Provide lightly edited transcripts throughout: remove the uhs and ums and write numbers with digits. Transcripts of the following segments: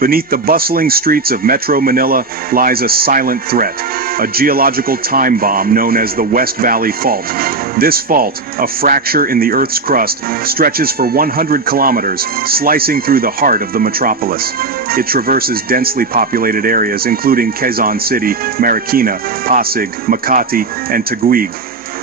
Beneath the bustling streets of Metro Manila lies a silent threat, a geological time bomb known as the West Valley Fault. This fault, a fracture in the Earth's crust, stretches for 100 kilometers, slicing through the heart of the metropolis. It traverses densely populated areas including Quezon City, Marikina, Pasig, Makati, and Taguig.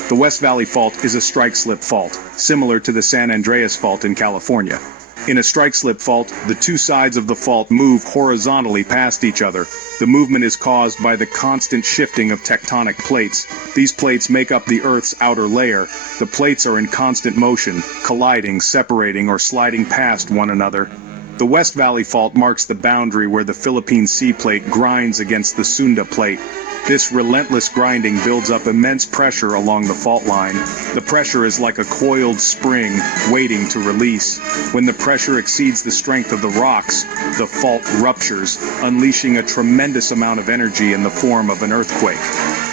The West Valley Fault is a strike-slip fault, similar to the San Andreas Fault in California. In a strike-slip fault, the two sides of the fault move horizontally past each other. The movement is caused by the constant shifting of tectonic plates. These plates make up the Earth's outer layer. The plates are in constant motion, colliding, separating, or sliding past one another. The West Valley Fault marks the boundary where the Philippine Sea Plate grinds against the Sunda Plate. This relentless grinding builds up immense pressure along the fault line. The pressure is like a coiled spring waiting to release. When the pressure exceeds the strength of the rocks, the fault ruptures, unleashing a tremendous amount of energy in the form of an earthquake.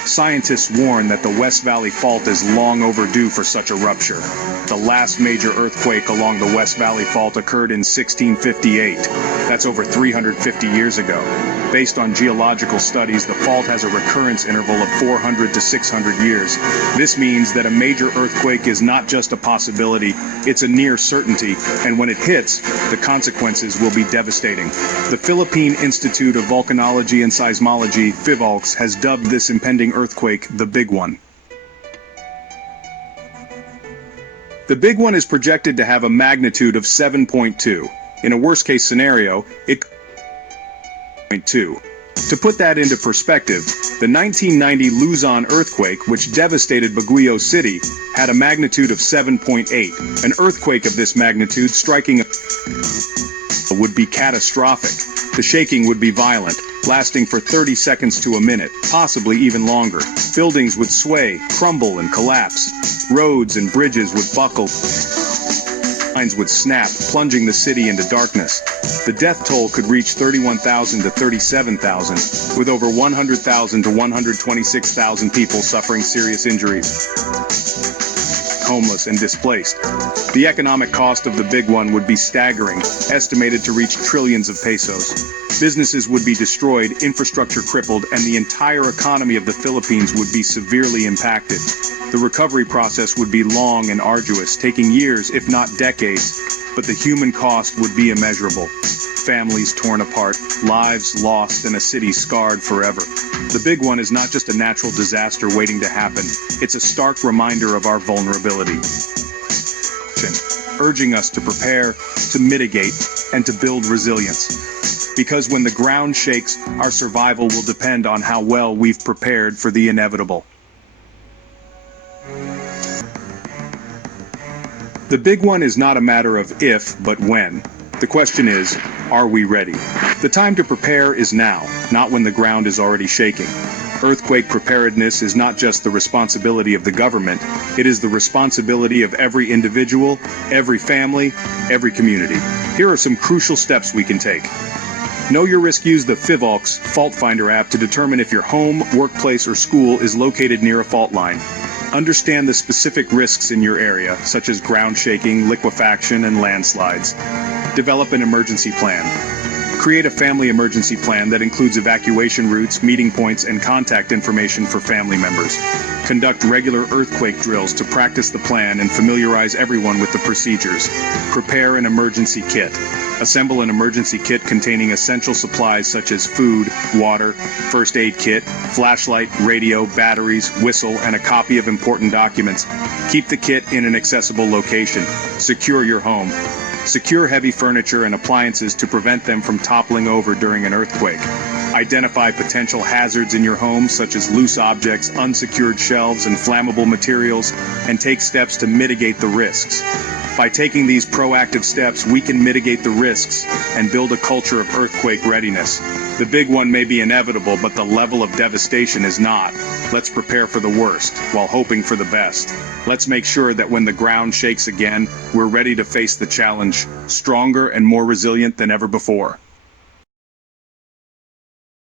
Scientists warn that the West Valley Fault is long overdue for such a rupture. The last major earthquake along the West Valley Fault occurred in 1658. That's over 350 years ago. Based on geological studies, the fault has a recurrence interval of 400 to 600 years. This means that a major earthquake is not just a possibility, it's a near certainty, and when it hits, the consequences will be devastating. The Philippine Institute of Volcanology and Seismology, PHIVOLCS, has dubbed this impending earthquake the Big One. The Big One is projected to have a magnitude of 7.2. In a worst-case scenario, it To put that into perspective, the 1990 Luzon earthquake, which devastated Baguio City, had a magnitude of 7.8. An earthquake of this magnitude striking would be catastrophic. The shaking would be violent, lasting for 30 seconds to a minute, possibly even longer. Buildings would sway, crumble, and collapse. Roads and bridges would buckle. Lines would snap, plunging the city into darkness. The death toll could reach 31,000 to 37,000, with over 100,000 to 126,000 people suffering serious injuries, homeless and displaced. The economic cost of the Big One would be staggering, estimated to reach trillions of pesos. Businesses would be destroyed, infrastructure crippled, and the entire economy of the Philippines would be severely impacted. The recovery process would be long and arduous, taking years, if not decades, but the human cost would be immeasurable. Families torn apart, lives lost, and a city scarred forever. The Big One is not just a natural disaster waiting to happen, it's a stark reminder of our vulnerability, urging us to prepare, to mitigate, and to build resilience. Because when the ground shakes, our survival will depend on how well we've prepared for the inevitable. The Big One is not a matter of if, but when. The question is, are we ready? The time to prepare is now, not when the ground is already shaking. Earthquake preparedness is not just the responsibility of the government, it is the responsibility of every individual, every family, every community. Here are some crucial steps we can take. Know your risk. Use the PHIVOLCS Fault Finder app to determine if your home, workplace, or school is located near a fault line. Understand the specific risks in your area, such as ground shaking, liquefaction, and landslides. Develop an emergency plan. Create a family emergency plan that includes evacuation routes, meeting points, and contact information for family members. Conduct regular earthquake drills to practice the plan and familiarize everyone with the procedures. Prepare an emergency kit. Assemble an emergency kit containing essential supplies such as food, water, first aid kit, flashlight, radio, batteries, whistle, and a copy of important documents. Keep the kit in an accessible location. Secure your home. Secure heavy furniture and appliances to prevent them from toppling over during an earthquake. Identify potential hazards in your home, such as loose objects, unsecured shelves, and flammable materials, and take steps to mitigate the risks. By taking these proactive steps, we can mitigate the risks and build a culture of earthquake readiness. The Big One may be inevitable, but the level of devastation is not. Let's prepare for the worst, while hoping for the best. Let's make sure that when the ground shakes again, we're ready to face the challenge, stronger and more resilient than ever before.